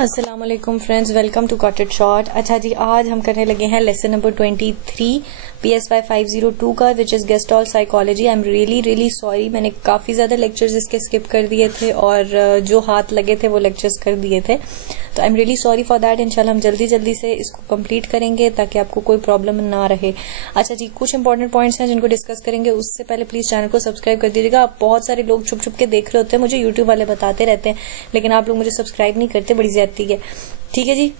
अस्सलाम वालेकुम friends, welcome to कॉटेड short. अच्छा जी, आज हम करने लगे हैं लेसन नंबर 23 PSY 502 का, which is gestalt psychology. I am really sorry, मैंने काफ़ी ज़्यादा लेक्चर्स इसके स्किप कर दिए थे और जो हाथ लगे थे वो लेक्चर्स कर दिए थे, तो आई am really sorry for that. इंशाल्लाह हम जल्दी से इसको कंप्लीट करेंगे ताकि आपको कोई प्रॉब्लम ना रहे। अच्छा जी, कुछ इंपॉर्टेंट पॉइंट्स हैं जिनको डिस्कस करेंगे, उससे पहले प्लीज़ चैनल को सब्सक्राइब कर दीजिएगा। आप बहुत सारे लोग छुप के देख रहे होते हैं, मुझे यूट्यूब वाले बताते रहते हैं, लेकिन आप लोग मुझे सब्सक्राइब नहीं करते, बड़ी ज्यादती है। ठीक है जी,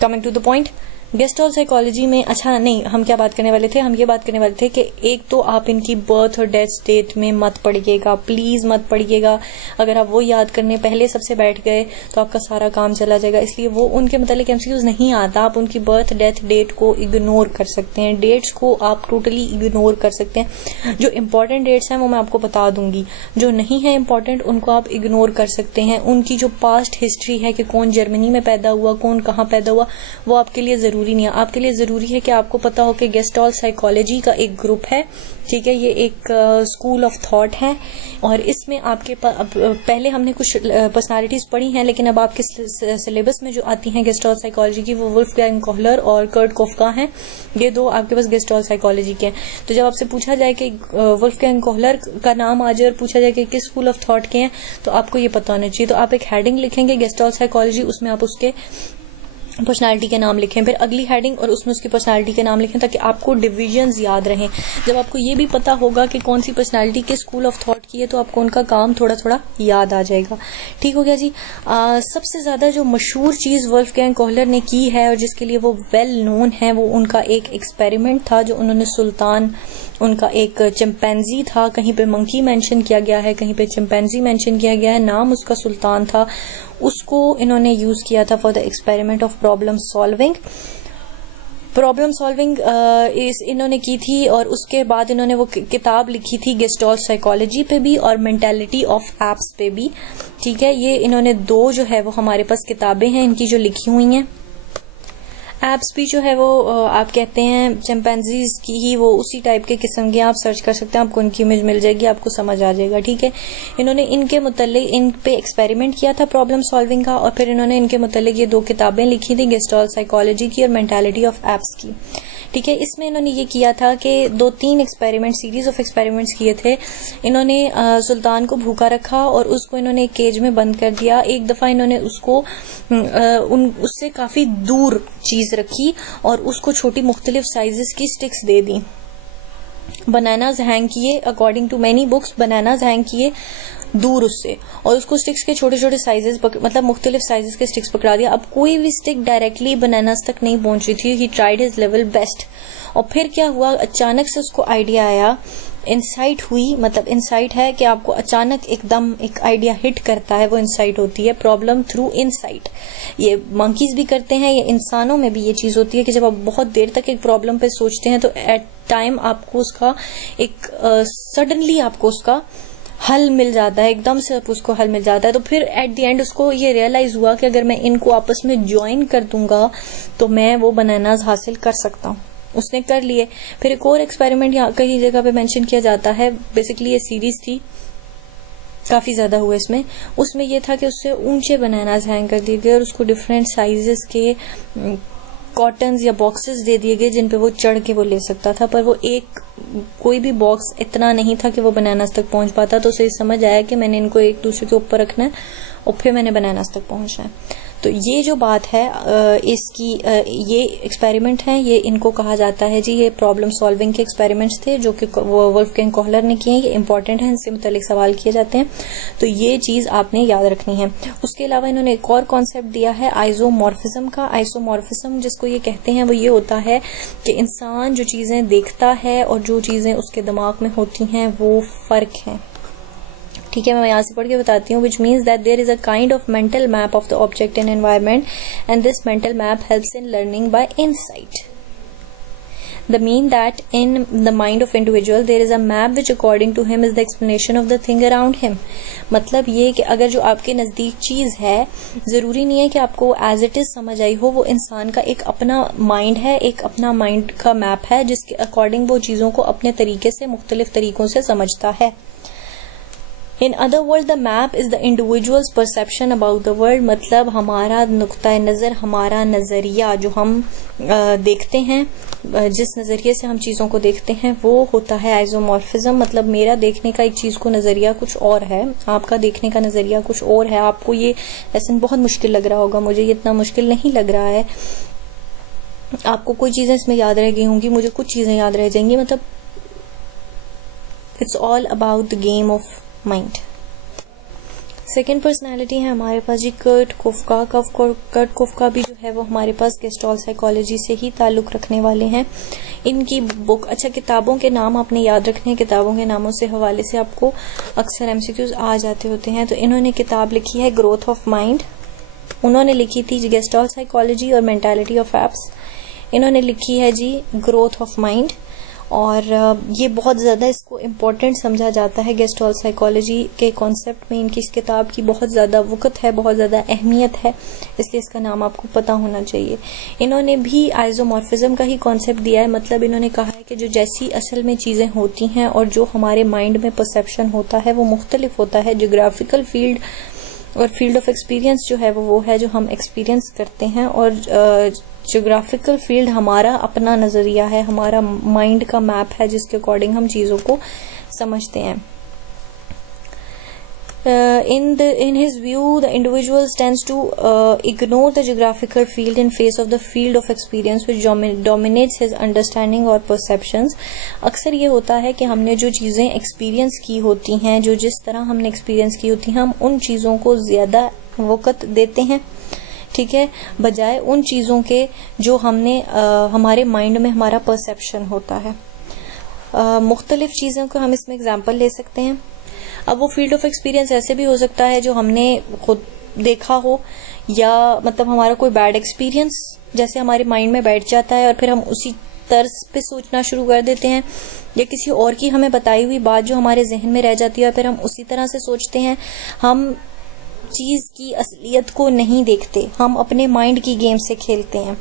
coming to the point. Gestalt psychology में अच्छा नहीं, हम क्या बात करने वाले थे, हम ये बात करने वाले थे कि एक तो आप इनकी बर्थ और डेथ डेट में मत पढ़िएगा, प्लीज मत पढ़िएगा। अगर आप वो याद करने पहले सबसे बैठ गए तो आपका सारा काम चला जाएगा, इसलिए वो उनके मतलब एमसीक्यूज नहीं आता। आप उनकी बर्थ डेथ डेट को इग्नोर कर सकते हैं, डेट्स को आप टोटली इग्नोर कर सकते हैं। जो इंपॉर्टेंट डेट्स हैं वो मैं आपको बता दूंगी, जो नहीं है इंपॉर्टेंट उनको आप इग्नोर कर सकते हैं। उनकी जो पास्ट हिस्ट्री है कि कौन जर्मनी में पैदा हुआ, कौन कहाँ पैदा हुआ, वो आपके लिए जरूरी नहीं है। आपके लिए जरूरी है कि आपको पता हो कि गेस्टॉल साइकोलॉजी का एक ग्रुप है, ठीक है, ये एक स्कूल ऑफ थॉट है और इसमें आपके पहले हमने कुछ पर्सनालिटीज पढ़ी हैं, लेकिन अब आपके सिलेबस में जो आती हैं गेस्टॉल साइकोलॉजी की वो वुल्फगैंग कोहलर और कर्ट कोफका हैं। ये दो आपके पास गेस्टॉल साइकोलॉजी के हैं। तो जब आपसे पूछा जाए कि वुल्फगैंग कोहलर का नाम आ जाए और पूछा जाए कि किस स्कूल ऑफ थॉट के हैं, तो आपको ये पता होना चाहिए। तो आप एक हेडिंग लिखेंगे गेस्टॉल साइकोलॉजी, उसमें आप उसके पर्सनालिटी के नाम लिखें, फिर अगली हेडिंग और उसमें उसकी पर्सनालिटी के नाम लिखें, ताकि आपको डिविजन्स याद रहें। जब आपको ये भी पता होगा कि कौन सी पर्सनालिटी के स्कूल ऑफ थॉट की है, तो आपको उनका काम थोड़ा याद आ जाएगा। ठीक हो गया जी। सबसे ज्यादा जो मशहूर चीज वुल्फगैंग कोहलर ने की है और जिसके लिए वो वेल नोन है, वो उनका एक एक्सपेरिमेंट था जो उन्होंने सुल्तान, उनका एक चिंपैंजी था, कहीं पे मंकी मेंशन किया गया है, कहीं पे चिंपैंजी मेंशन किया गया है, नाम उसका सुल्तान था। उसको इन्होंने यूज किया था for the experiment of problem solving इन्होंने की थी। और उसके बाद इन्होंने वो किताब लिखी थी गेस्टॉल साइकोलॉजी पे भी और मेंटालिटी ऑफ एप्स पे भी। ठीक है, ये इन्होंने दो जो है वो हमारे पास किताबें हैं इनकी जो लिखी हुई हैं। एप्स भी जो है वो आप कहते हैं चिंपैंजीज की ही, वो उसी टाइप के किस्म के, आप सर्च कर सकते हैं, आपको उनकी इमेज मिल जाएगी, आपको समझ आ जाएगा। ठीक है, इन्होंने इनके मुतालिक इन पे एक्सपेरिमेंट किया था प्रॉब्लम सॉल्विंग का, और फिर इन्होंने इनके मुतालिक ये दो किताबें लिखी थी, गेस्टॉल साइकोलॉजी की और मेंटालिटी ऑफ एप्स की। ठीक है, इसमें इन्होंने ये किया था कि 2-3 एक्सपेरिमेंट, सीरीज ऑफ एक्सपेरिमेंट्स किए थे। इन्होंने सुल्तान को भूखा रखा और उसको इन्होंने एक केज में बंद कर दिया। एक दफा इन्होंने उसको उससे काफी दूर चीज रखी और उसको छोटी मुख्तलिफ साइजेस की स्टिक्स दे दी। बनानाज हैंग किए, according to many books bananas hang किए दूर उससे, और उसको स्टिक्स के छोटे साइजेस मतलब मुख्तलिफ साइजेस के स्टिक्स पकड़ा दिया। अब कोई भी स्टिक डायरेक्टली बनानास तक नहीं पहुंच रही थी। He tried his level best. और फिर क्या हुआ, अचानक से उसको आइडिया आया, इंसाइट हुई, मतलब इंसाइट है कि आपको अचानक एकदम एक आइडिया हिट करता है, वो इंसाइट होती है, प्रॉब्लम थ्रू इंसाइट। ये मंकीज भी करते हैं, ये इंसानों में भी ये चीज होती है कि जब आप बहुत देर तक एक प्रॉब्लम पे सोचते हैं तो एट टाइम आपको उसका एक सडनली आपको उसका हल मिल जाता है, एकदम से उसको हल मिल जाता है। तो फिर एट द एंड उसको ये रियलाइज हुआ कि अगर मैं इनको आपस में ज्वाइन कर दूंगा तो मैं वो बनानाज हासिल कर सकता हूँ। उसने कर लिए। फिर एक और एक्सपेरिमेंट यहाँ कई जगह पे मेंशन किया जाता है, बेसिकली ये सीरीज थी, काफी ज्यादा हुआ इसमें। उसमें ये था कि उससे ऊंचे बनानाज हैंग कर दिए गए और उसको डिफरेंट साइजेस के कॉटन्स या बॉक्सेस दे दिए गए जिन पे वो चढ़ के वो ले सकता था, पर वो एक कोई भी बॉक्स इतना नहीं था कि वो बनानास तक पहुंच पाता। तो उसे समझ आया कि मैंने इनको एक दूसरे के ऊपर रखना है और फिर मैंने बनानास तक पहुंचना है। तो ये जो बात है इसकी, ये एक्सपेरिमेंट है, ये इनको कहा जाता है जी, ये प्रॉब्लम सॉल्विंग के एक्सपेरिमेंट्स थे जो कि वुल्फगैंग कोहलर ने किए हैं। ये इंपॉर्टेंट है, इनसे मुतालिक सवाल किए जाते हैं, तो ये चीज आपने याद रखनी है। उसके अलावा इन्होंने एक और कॉन्सेप्ट दिया है आइसोमॉर्फिज्म का। आइसोमॉर्फिज्म जिसको ये कहते हैं वो ये होता है कि इंसान जो चीजें देखता है और जो चीजें उसके दिमाग में होती हैं वो फर्क है। ठीक है, मैं यहाँ से पढ़ के बताती हूँ। Which means that there is a kind of mental map of the object and environment and this mental map helps in learning by insight. The mean that in the mind of individual there is a map which according to him is the explanation of the thing around him। मतलब ये कि अगर जो आपके नजदीक चीज है, जरूरी नहीं है कि आपको एज इट इज समझ आई हो, वो इंसान का एक अपना माइंड है, एक अपना माइंड का मैप है जिसके अकॉर्डिंग वो चीजों को अपने तरीके से, मुख्तलिफ तरीकों से समझता है। In other word the map is the individuals perception about the world, मतलब हमारा नुक्ता नज़र, हमारा नज़रिया जो हम देखते हैं, जिस नज़रिए से हम चीज़ों को देखते हैं वो होता है आइसोमॉर्फिज्म। मतलब मेरा देखने का एक चीज़ को नज़रिया कुछ और है, आपका देखने का नज़रिया कुछ और है। आपको ये लेसन बहुत मुश्किल लग रहा होगा, मुझे ये इतना मुश्किल नहीं लग रहा है। आपको कोई चीज़ें इसमें याद रह गई होंगी, मुझे कुछ चीज़ें याद रह जाएंगी। मतलब it's all about the game of mind. Second personality है हमारे पास जी कर्ट कोफका। कर्ट कोफका भी जो है वो हमारे पास गेस्टॉल साइकोलॉजी से ही ताल्लुक़ रखने वाले हैं। इनकी बुक, अच्छा किताबों के नाम आपने याद रखने हैं, किताबों के नामों से हवाले से आपको अक्सर एमसीक्यूज आ जाते होते हैं। तो इन्होंने किताब लिखी है ग्रोथ ऑफ माइंड, उन्होंने लिखी थी गेस्टॉल साइकोलॉजी और मेंटालिटी ऑफ एप्स, इन्होंने लिखी है जी ग्रोथ ऑफ माइंड। और ये बहुत ज़्यादा इसको इम्पोर्टेंट समझा जाता है गेस्टॉल साइकोलॉजी के कॉन्सेप्ट में। इनकी इस किताब की बहुत ज़्यादा वक़्त है, बहुत ज़्यादा अहमियत है, इसलिए इसका नाम आपको पता होना चाहिए। इन्होंने भी आइसोमॉर्फिज्म का ही कॉन्सेप्ट दिया है। मतलब इन्होंने कहा है कि जो जैसी असल में चीज़ें होती हैं और जो हमारे माइंड में परसेप्शन होता है वो मुख्तलिफ होता है। जोग्राफिकल फील्ड और फील्ड ऑफ एक्सपीरियंस जो है वो है जो हम एक्सपीरियंस करते हैं, और जोग्राफिकल फील्ड हमारा अपना नज़रिया है, हमारा माइंड का मैप है जिसके अकॉर्डिंग हम चीज़ों को समझते हैं। In his view, the individual tends to ignore the geographical field in face of the field of experience which dominates his understanding or perceptions। अक्सर ये होता है कि हमने जो चीज़ें एक्सपीरियंस की होती हैं, जो जिस तरह हमने एक्सपीरियंस की होती हैं, हम उन चीज़ों को ज़्यादा वक़्त देते हैं, ठीक है, बजाय उन चीज़ों के जो हमने हमारे माइंड में हमारा परसेप्शन होता है। मुख्तलिफ चीज़ों को हम इसमें एग्जाम्पल ले सकते हैं। अब वो फील्ड ऑफ एक्सपीरियंस ऐसे भी हो सकता है जो हमने खुद देखा हो, या मतलब हमारा कोई बैड एक्सपीरियंस जैसे हमारे माइंड में बैठ जाता है और फिर हम उसी तर्ज पे सोचना शुरू कर देते हैं, या किसी और की हमें बताई हुई बात जो हमारे जहन में रह जाती है और फिर हम उसी तरह से सोचते हैं। हम चीज़ की असलियत को नहीं देखते, हम अपने माइंड की गेम से खेलते हैं।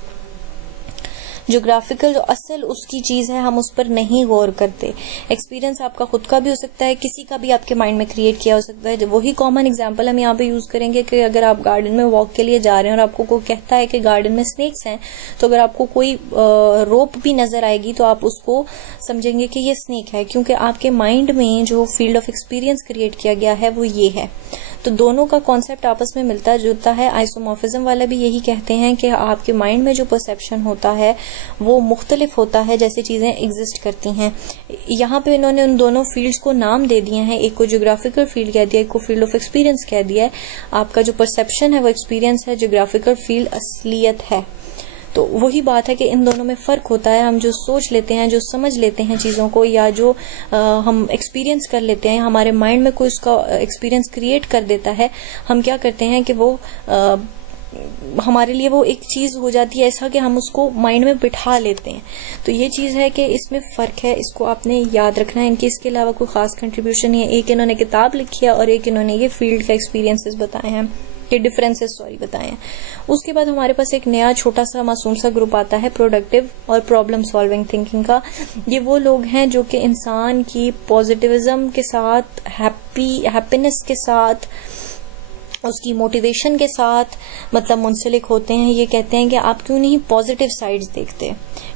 जोग्राफिकल जो असल उसकी चीज़ है हम उस पर नहीं गौर करते। एक्सपीरियंस आपका खुद का भी हो सकता है, किसी का भी आपके माइंड में क्रिएट किया हो सकता है। वही कॉमन एग्जांपल हम यहाँ पे यूज़ करेंगे कि अगर आप गार्डन में वॉक के लिए जा रहे हैं और आपको कोई कहता है कि गार्डन में स्नेक्स हैं, तो अगर आपको कोई रोप भी नज़र आएगी तो आप उसको समझेंगे कि ये स्नेक है, क्योंकि आपके माइंड में जो फील्ड ऑफ एक्सपीरियंस क्रिएट किया गया है वो ये है। तो दोनों का कॉन्सेप्ट आपस में मिलता जुलता है। आइसोमॉर्फिज्म वाला भी यही कहते हैं कि आपके माइंड में जो परसेप्शन होता है वो मुख्तलिफ होता है जैसे चीज़ें एग्जिस्ट करती हैं। यहाँ पे इन्होंने उन दोनों फील्ड्स को नाम दे दिए हैं, एक को जोग्राफिकल फील्ड कह दिया, एक को फील्ड ऑफ एक्सपीरियंस कह दिया है। आपका जो परसेप्शन है वो एक्सपीरियंस है, जोग्राफिकल फील्ड असलियत है। तो वही बात है कि इन दोनों में फ़र्क होता है। हम जो सोच लेते हैं, जो समझ लेते हैं चीज़ों को, या जो हम एक्सपीरियंस कर लेते हैं, हमारे माइंड में कोई उसका एक्सपीरियंस क्रिएट कर देता है, हम क्या करते हैं कि वो हमारे लिए वो एक चीज़ हो जाती है ऐसा कि हम उसको माइंड में बिठा लेते हैं। तो ये चीज़ है कि इसमें फ़र्क है, इसको आपने याद रखना है। इनके इसके अलावा कोई ख़ास कंट्रीब्यूशन नहीं है। एक इन्होंने किताब लिखी है और एक इन्होंने ये फील्ड का एक्सपीरियंसेस बताए हैं, के डिफरेंसेस बताए हैं। उसके बाद हमारे पास एक नया छोटा सा मासूम सा ग्रुप आता है प्रोडक्टिव और प्रॉब्लम सॉल्विंग थिंकिंग का। ये वो लोग हैं जो कि इंसान की पॉजिटिविज्म के साथ, हैप्पीनेस के साथ, उसकी मोटिवेशन के साथ मतलब मुंसलिक होते हैं। ये कहते हैं कि आप क्यों नहीं पॉजिटिव साइड्स देखते,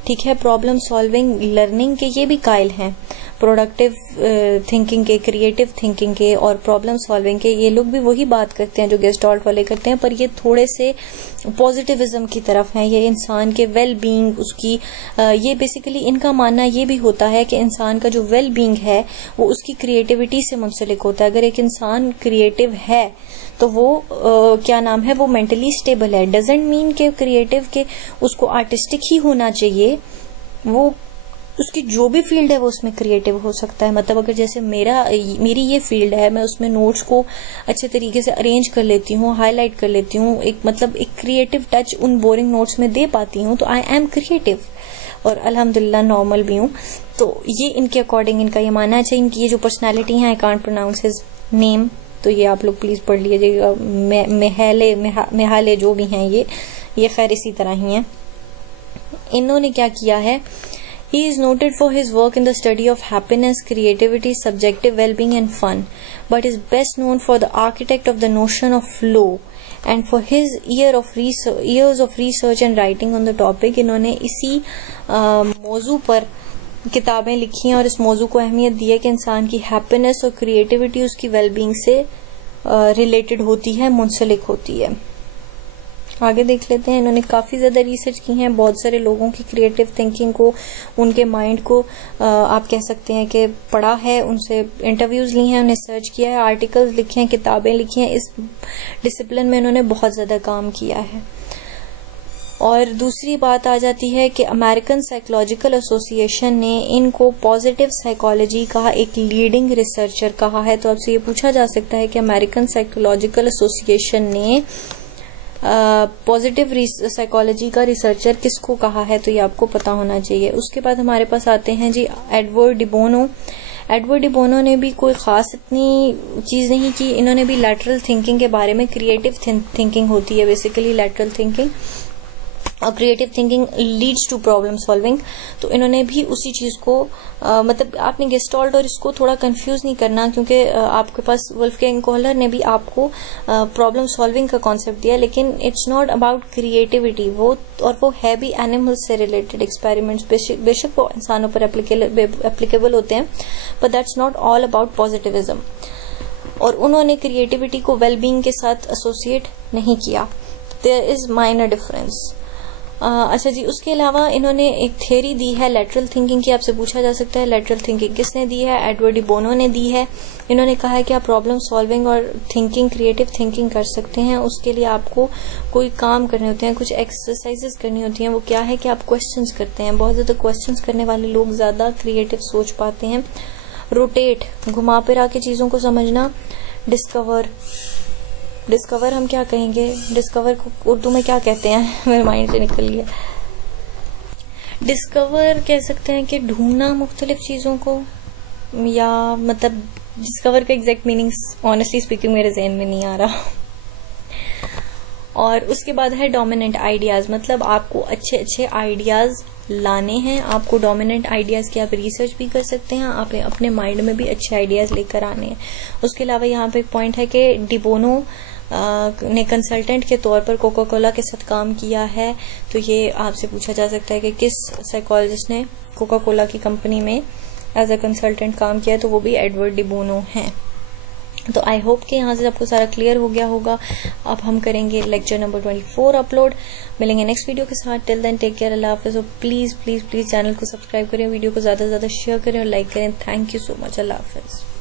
ठीक है। प्रॉब्लम सॉल्विंग लर्निंग के ये भी कायल हैं, प्रोडक्टिव थिंकिंग के, क्रिएटिव थिंकिंग के और प्रॉब्लम सॉल्विंग के। ये लोग भी वही बात करते हैं जो गेस्टॉल्ट वाले करते हैं, पर ये थोड़े से पॉजिटिविज्म की तरफ हैं। ये इंसान के वेल बीइंग, उसकी ये बेसिकली इनका मानना ये भी होता है कि इंसान का जो वेल बीइंग है वो उसकी क्रिएटिविटी से मुंसलिक होता है। अगर एक इंसान क्रिएटिव है तो वो क्या नाम है, वो मेंटली स्टेबल है। डजंट मीन के क्रिएटिव के उसको आर्टिस्टिक ही होना चाहिए, वो उसकी जो भी फील्ड है वो उसमें क्रिएटिव हो सकता है। मतलब अगर जैसे मेरी ये फील्ड है, मैं उसमें नोट्स को अच्छे तरीके से अरेंज कर लेती हूँ, हाईलाइट कर लेती हूँ, एक मतलब एक क्रिएटिव टच उन बोरिंग नोट्स में दे पाती हूँ, तो आई एम क्रिएटिव और अल्हम्दुलिल्लाह नॉर्मल भी हूँ। तो ये इनके अकॉर्डिंग इनका ये मानना है। अच्छा, इनकी ये जो पर्सनैलिटी है, I can't pronounce his name, तो ये आप लोग प्लीज़ पढ़ लीजिएगा। मेहाले जो भी हैं ये खैर इसी तरह ही हैं। इन्होंने क्या किया है He is noted for his work in the study of happiness, creativity, subjective well-being and fun, but is best known for the architect of the notion of flow and for his years of research and writing on the topic. इन्होंने इसी मौजू पर किताबें लिखी हैं और इस मौजू को अहमियत दी है कि इंसान की हैप्पीनेस और क्रिएटिविटी उसकी वेलबींग से रिलेटेड होती है, मुंसलिक होती है. आगे देख लेते हैं. इन्होंने काफ़ी ज़्यादा रिसर्च की है, बहुत सारे लोगों की क्रिएटिव थिंकिंग को, उनके माइंड को आप कह सकते हैं कि पढ़ा है, उनसे इंटरव्यूज़ ली हैं, उन्हें सर्च किया है, आर्टिकल्स लिखे हैं, किताबें लिखी हैं. इस डिसिप्लिन में इन्होंने बहुत ज़्यादा काम किया है. और दूसरी बात आ जाती है कि अमेरिकन साइकोलॉजिकल एसोसिएशन ने इनको पॉजिटिव साइकोलॉजी का एक लीडिंग रिसर्चर कहा है. तो आपसे ये पूछा जा सकता है कि अमेरिकन साइकोलॉजिकल एसोसिएशन ने पॉजिटिव साइकोलॉजी का रिसर्चर किसको कहा है, तो ये आपको पता होना चाहिए. उसके बाद हमारे पास आते हैं जी Edward de Bono. Edward de Bono ने भी कोई ख़ास इतनी चीज़ नहीं की. इन्होंने भी लैटरल थिंकिंग के बारे में, क्रिएटिव थिंकिंग होती है बेसिकली लैटरल थिंकिंग, और creative thinking leads to problem solving. तो इन्होंने भी उसी चीज़ को मतलब आपने गेस्टॉल्ट और इसको थोड़ा कंफ्यूज नहीं करना, क्योंकि आपके पास वुल्फगैंग कोहलर ने भी आपको प्रॉब्लम सॉल्विंग का कॉन्सेप्ट दिया, लेकिन इट्स नॉट अबाउट क्रिएटिविटी. वो है भी एनिमल्स से रिलेटेड एक्सपेरिमेंट्स, बेशक वो इंसानों पर एप्लीकेबल होते हैं, but that's not all about positivism. और उन्होंने क्रिएटिविटी को वेलबींग के साथ एसोसिएट नहीं किया. There is minor difference. अच्छा जी, उसके अलावा इन्होंने एक थ्योरी दी है लैटरल थिंकिंग की. आपसे पूछा जा सकता है लैटरल थिंकिंग किसने दी है? एडवर्ड डी बोनो ने दी है. इन्होंने कहा है कि आप प्रॉब्लम सॉल्विंग और थिंकिंग, क्रिएटिव थिंकिंग कर सकते हैं. उसके लिए आपको कोई काम करने होते हैं, कुछ एक्सरसाइजेस करनी होती हैं. वो क्या है कि आप क्वेश्चंस करते हैं. बहुत ज़्यादा क्वेश्चंस करने वाले लोग ज़्यादा क्रिएटिव सोच पाते हैं. रोटेट, घुमा फिरा के चीज़ों को समझना. डिस्कवर हम क्या कहेंगे? डिस्कवर को उर्दू में क्या कहते हैं? मेरे माइंड से निकल गया. डिस्कवर कह सकते हैं कि ढूंढना मुख्तलिफ चीज़ों को, या मतलब डिस्कवर का एग्जैक्ट मीनिंग्स ऑनेस्टली स्पीकिंग मेरे जहन में नहीं आ रहा. और उसके बाद है डोमिनेंट आइडियाज़. मतलब आपको अच्छे अच्छे आइडियाज़ लाने हैं. आपको डोमिनेंट आइडियाज़ की आप रिसर्च भी कर सकते हैं, आप अपने माइंड में भी अच्छे आइडियाज़ लेकर आने हैं. उसके अलावा यहाँ पे एक पॉइंट है कि डी बोनो ने कंसल्टेंट के तौर पर कोका कोला के साथ काम किया है. तो ये आपसे पूछा जा सकता है कि किस साइकोलॉजिस्ट ने कोका कोला की कंपनी में एज अ कंसल्टेंट काम किया है, तो वो भी एडवर्ड डी बोनो हैं. तो आई होप कि यहाँ से आपको सारा क्लियर हो गया होगा. अब हम करेंगे लेक्चर नंबर 24 अपलोड. मिलेंगे नेक्स्ट वीडियो के साथ. टिल देन टेक केयर, अल्लाह हाफिज़. और प्लीज़ प्लीज़ प्लीज़ चैनल को सब्सक्राइब करें, वीडियो को ज़्यादा से ज़्यादा शेयर करें और लाइक करें. Thank you so much. अल्लाह हाफिज़.